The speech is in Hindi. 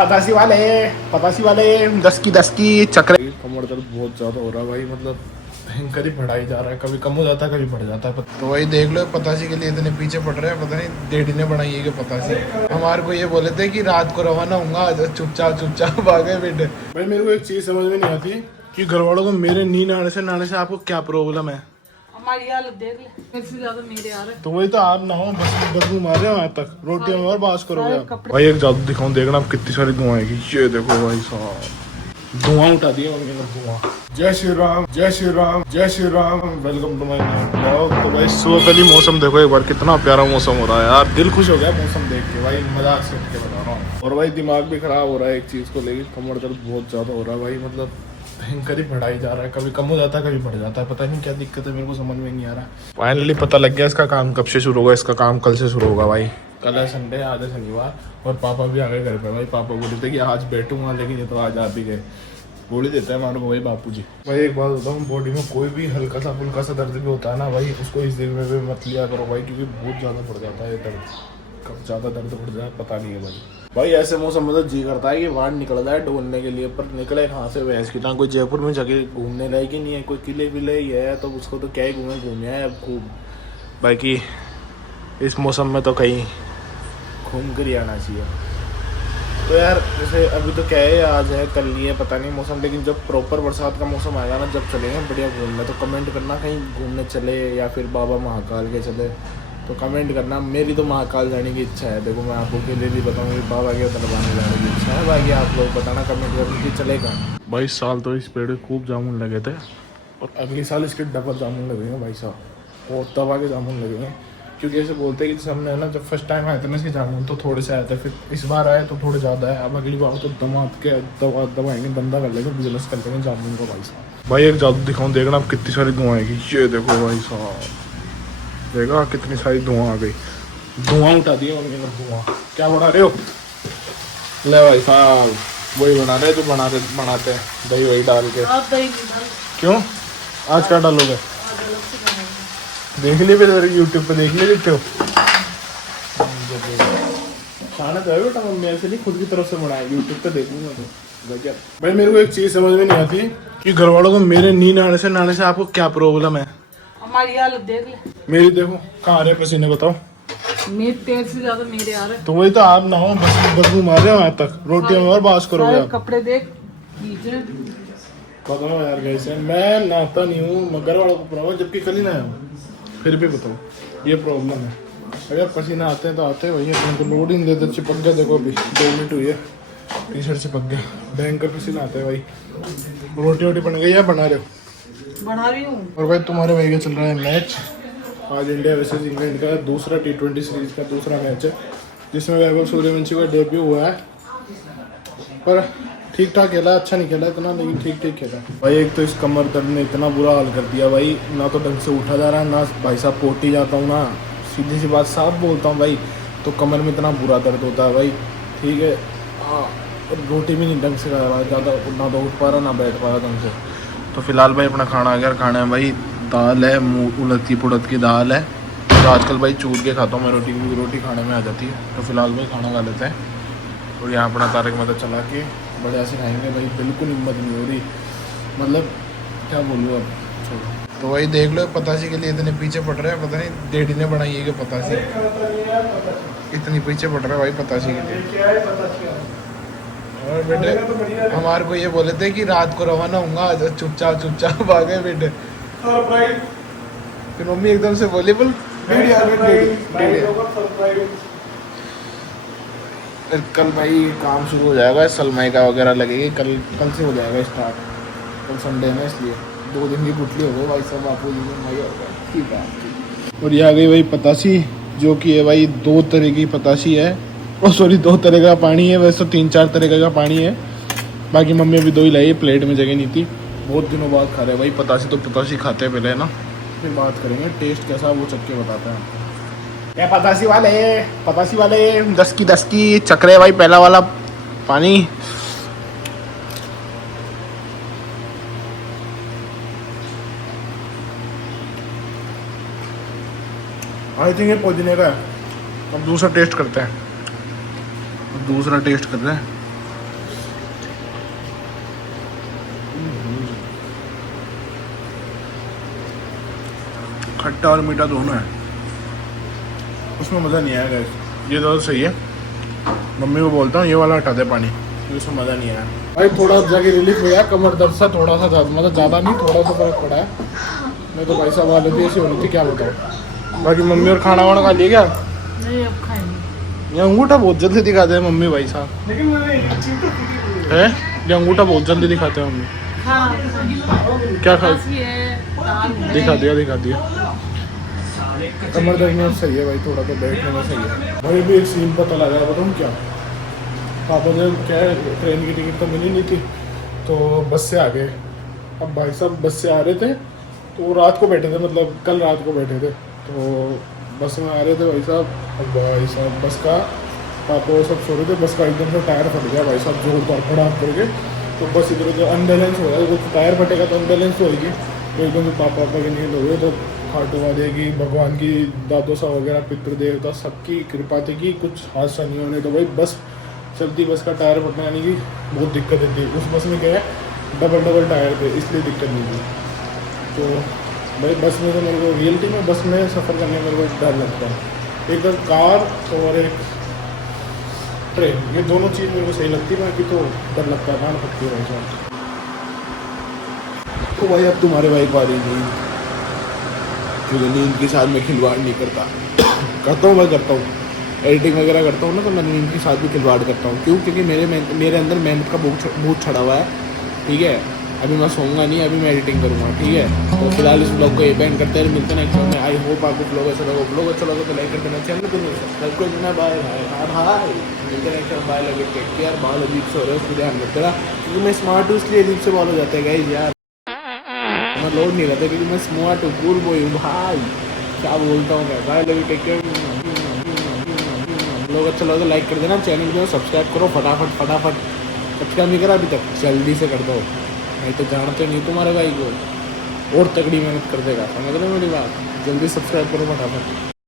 पतासी वाले 10 की चक्र। कमर दर्द बहुत ज्यादा हो रहा है भाई, मतलब भयंकर ही बढ़ा ही जा रहा है, कभी कम हो जाता है कभी बढ़ जाता है। तो वही देख लो, पतासी के लिए इतने पीछे पड़ रहे हैं, पता नहीं डेडी ने बनाई है कि पतासी। हमारे को ये बोले थे कि रात को रवाना होऊंगा, चुपचाप भागे बेटे। भाई मेरे को एक चीज समझ में नहीं आती कि घर वालों को मेरे नींद आने से आपको क्या प्रॉब्लम है। हमारी हालत देख ले, मेरे से ज्यादा मेरे आ रहे। तो वही तो आप ना हो, बस बदबू मार रहे हो आज तक, रोटियों में और बात करोगे आप। भाई एक जादू दिखाऊं, देखना आप कितनी सारी धुआं आएगी। ये देखो भाई साहब, धुआं उठा दिया मम्मी ने, धुआं। जय श्री राम, जय श्री राम, जय Shri Ram, welcome to my blog. तो भाई सुबह पहले मौसम देखो एक बार, कितना प्यारा मौसम हो रहा है यार, दिल खुश हो गया मौसम देख के भाई, मजाक से उठ के बता रहा हूँ। और भाई दिमाग भी खराब हो रहा है एक चीज को लेकर, कमर दर्द बहुत ज्यादा हो रहा है भाई, मतलब भयंकर ही बढ़ा ही जा रहा है, कभी कम हो जाता है कभी बढ़ जाता है, पता नहीं क्या दिक्कत है, मेरे को समझ में नहीं आ रहा। फाइनली पता लग गया इसका काम कब से शुरू होगा, इसका काम कल से शुरू होगा भाई। कल है संडे, आज है शनिवार, और पापा भी आ गए घर पे भाई। पापा बोले थे कि आज बैठूंगा, लेकिन ये तो आज आ भी गए। गोली देता है हमारे भाई बापू जी। भाई एक बात बताऊँ, बॉडी में कोई भी हल्का सा फुल्का सा दर्द भी होता है ना भाई, उसको इस दिन में भी मत लिया करो भाई, क्योंकि बहुत ज़्यादा बढ़ जाता है ये दर्द। कब ज़्यादा दर्द बढ़ जाए पता नहीं है भाई। ऐसे मौसम में तो जी करता है कि बाहर निकल जाए ढूंढने के लिए, पर निकले कहाँ से भैंस की टांग। कोई जयपुर में जगह घूमने लायक ही नहीं है, कोई किले विले ही है, तो उसको तो क्या ही घूमे आए अब खूब। बाकी इस मौसम में तो कहीं घूम कर ही आना चाहिए। तो यार जैसे अभी तो क्या है, आज है कल नहीं है पता नहीं मौसम, लेकिन जब प्रॉपर बरसात का मौसम आएगा ना, जब चलेंगे बढ़िया घूमने, तो कमेंट करना कहीं घूमने चले या फिर बाबा महाकाल के चले, तो कमेंट करना। मेरी तो महाकाल जाने की इच्छा है, देखो मैं आपको के लिए भी बताऊँ कि बाबा के तलवाने जाने की इच्छा है। बाकी आप लोग बताना कमेंट करके कि चलेगा। 22 साल तो इस पेड़ में खूब जामुन लगे थे, और अगले साल इसके डबल जामुन लगेंगे भाई साहब, और तवा के जामुन लगेंगे। क्योंकि ऐसे बोलते हैं कि जैसे हमने है ना, जब फर्स्ट टाइम आए थे ना इसके जामुन, तो थोड़े से आए थे, फिर इस बार आए तो थोड़े ज़्यादा है, अब अगली बार तो दबाएंगे, बंदा कर लेंगे, बिजनेस कर लेंगे जामुन का भाई साहब। भाई एक जादू दिखाऊं, देखना आप कितनी सारी धुआं आएगी। ये देखो भाई साहब, देखा कितनी सारी धुआं आ गई, धुआं उठा दिया मम्मी ने, धुआं। क्या बना रहे हो? ले भाई साहब, वही बना रहे जो बनाते हैं, दही वही डाल के। आप दही नहीं डाल। क्यों? आज क्या डालोगे? देख लिए फिर यूट्यूब पे देख लिए हो खाना तो है बेटा, मम्मी ऐसे नहीं खुद की तरफ से बनाया, यूट्यूब पे देख लूंगा तो। भाई मेरे को एक चीज समझ में नहीं आती कि घर वालों को मेरे नींद आने से आपको क्या प्रॉब्लम है। हमारी हालत देख ले, मेरी देखो कहाँ आ रहे पसीने, बताओ। मेरे तेरे से ज्यादा मेरे आ रहे। तो वही तो आप ना हो, बस बदबू मार रहे हो आज तक, रोटियों में और बात करोगे आप। कपड़े देख नीचे। बताओ यार कैसे, मैं नहाता नहीं हूँ, मैं घर वालों को प्रॉब्लम, जबकि कल ही नहाया हूँ, फिर भी बताओ ये प्रॉब्लम है। अगर पसीना आते हैं तो आते हैं भैया, अपने को लोड ही नहीं देते। चिपक गया देखो, अभी 2 मिनट हुई है, टी शर्ट चिपक गया, भयंकर पसीना आते हैं भाई। रोटी वोटी बन गई या बना रहे हो? बना रही हूँ। और भाई तुम्हारे भाई का चल रहा है मैच, आज इंडिया वर्सेस इंग्लैंड का दूसरा T20 सीरीज का दूसरा मैच है, जिसमें वैभव सूर्यवंशी का डेब्यू हुआ है, पर ठीक ठाक खेला, अच्छा नहीं खेला इतना, लेकिन ठीक खेला भाई। एक तो इस कमर दर्द ने इतना बुरा हाल कर दिया भाई, ना तो ढंग से उठा जा रहा है, ना भाई साहब पोटी जाता हूँ ना, सीधी सी बात साफ बोलता हूँ भाई, तो कमर में इतना बुरा दर्द होता है भाई। ठीक है, रोटी भी नहीं ढंग से खा रहा, ज़्यादा ना तो उठ पा रहा ना बैठ पा रहा ढंग से। तो फिलहाल भाई अपना खाना आ गया, खाना है भाई दाल है, उड़द की दाल है, तो आजकल भाई चूर के खाता हूँ मैं रोटी, क्योंकि रोटी खाने में आ जाती है। तो फिलहाल भाई खाना खा लेते हैं, और यहाँ अपना तारक मेहता चला के बढ़िया से खाएंगे भाई। बिल्कुल हिम्मत नहीं हो रही, मतलब क्या बोलूँ अब, छोड़ो। तो वही देख लो, पतासी के लिए इतने पीछे पड़ रहे हैं, पता नहीं डेडी ने बनाई है कि पतासी इतनी पीछे पड़ रहा है भाई पतासी के लिए। और बेटे हमारे को ये बोले थे कि रात को रवाना होऊंगा, चुपचाप भागे बेटे। फिर मम्मी एकदम से बोली, बोल कल भाई काम शुरू हो जाएगा, सलमाइका वगैरह लगेगी, कल से हो जाएगा स्टार्ट, कल संडे है इसलिए 2 दिन की गुटली हो गई भाई साहब, बापू जी में मजा होगा। ठीक है, और ये आ गई भाई पतासी, जो कि है भाई 2 तरह की पतासी है, ओ सॉरी 2 तरह का पानी है, वैसे तो 3-4 तरह का पानी है, बाकी मम्मी अभी 2 ही लाई, प्लेट में जगह नहीं थी। बहुत दिनों बाद खा रहे भाई पतासी, तो पतासी खाते हैं पहले ना, फिर बात करेंगे टेस्ट कैसा, वो चख के बताते हैं। क्या पतासी वाले 10 की चक्रे भाई, पहला वाला पानी। आई थिंक ये पुदीने का है। अब दूसरा टेस्ट करते हैं, दूसरा टेस्ट कर रहे हैं। खट्टा और मीठा दोनों है, उसमें मज़ा नहीं आएगा। ये तो सही है, मम्मी को बोलता हूँ ये वाला हटा दे पानी, उसमें मज़ा नहीं आया भाई। थोड़ा जाके रिलीफ हुआ, कमर दर्द सा थोड़ा सा ज़्यादा, मतलब ज़्यादा नहीं, थोड़ा सा फर्क पड़ा है। मैं तो भाई साहब वाले थी ऐसी होनी थी, क्या बताऊँ। बाकी मम्मी और खाना वाना खा लिया क्या? नहीं अब खाएंगे। ये अंगूठा बहुत जल्दी दिखाते हैं मम्मी भाई साहब, लेकिन मैंने है ये अंगूठा बहुत जल्दी दिखाते हैं मम्मी। क्या खा दिखा दिया। कमर दर्द में सही है भाई, थोड़ा तो बैठने में सही है भाई। अभी एक सीन पता लगा, बताऊँ क्या, पापा जब क्या है, ट्रेन की टिकट तो मिली नहीं थी, तो बस से आ गए। अब भाई साहब बस से आ रहे थे, तो वो रात को बैठे थे, मतलब कल रात को बैठे थे, तो बस में आ रहे थे भाई साहब। अब भाई साहब बस का, पापा वो सब सो रहे थे, बस का एकदम से टायर फट गया भाई साहब, जोरदार फटाक करके। तो बस इधर उधर अनबैलेंस हो गया, तो टायर फटेगा तो अनबैलेंस होगी, तो एकदम से पापा की नींद हो गई। तो खाटू वाले की, भगवान की, दादो सा वगैरह, पितृ देवता सबकी कृपा थी कि कुछ हादसा नहीं होने। तो भाई बस चलती, बस का टायर फटना यानी कि बहुत दिक्कत होती है। उस बस में क्या है, डबल टायर थे, इसलिए दिक्कत नहीं थी। तो भाई बस में तो मेरे को रियलिटी में बस में सफ़र करने में मेरे को डर लगता है। एक तो कार और एक ट्रेन, ये दोनों चीज़ मेरे को सही लगती है, बाकी तो डर लगता है, कान फटती है भाई साहब। तो भाई अब तुम्हारे भाई को आ रही नींद, क्योंकि नींद के साथ मैं खिलवाड़ नहीं करता। करता हूँ, मैं करता हूँ, एडिटिंग वगैरह करता हूँ ना, तो मैं नींद के साथ भी खिलवाड़ करता हूँ। क्यों? क्योंकि मेरे अंदर मेहनत का भूत छड़ा हुआ है, ठीक है। अभी मैं सोऊंगा नहीं, अभी मैं एडिटिंग करूँगा, ठीक है। तो फिलहाल इस ब्लॉग को ये बैंड करते हैं, मिलते हैं नेक्स्ट में। आई होप आपको ब्लॉग अच्छा लगा, ब्लॉग अच्छा लगा तो लाइक कर देना, चैनल को सब्सक्राइब कर देना। बाय बाय, मिलते हैं नेक्स्ट में। बाय, लगे टेक केयर। बाल अजीब से हो रहे हैं, उसको ध्यान रख देना, क्योंकि मैं स्मार्ट हूँ इसलिए अजीब से बाल हो जाते हैं गाइस यार। मैं लोड नहीं रहता क्योंकि मैं स्मार्ट हूँ, कूल बॉय हूँ भाई, क्या बोलता हूँ मैं। बाय, लगे टेक केयर। ब्लॉग अच्छा लगा तो लाइक कर देना, चैनल को सब्सक्राइब करो फटाफट। सब्सक्राइब नहीं करा अभी तक, जल्दी से कर दो, नहीं तो जानते नहीं तुम्हारे भाई को और तगड़ी मेहनत कर देगा, समझ रहे हो मेरी बात। जल्दी सब्सक्राइब करो फटाफट।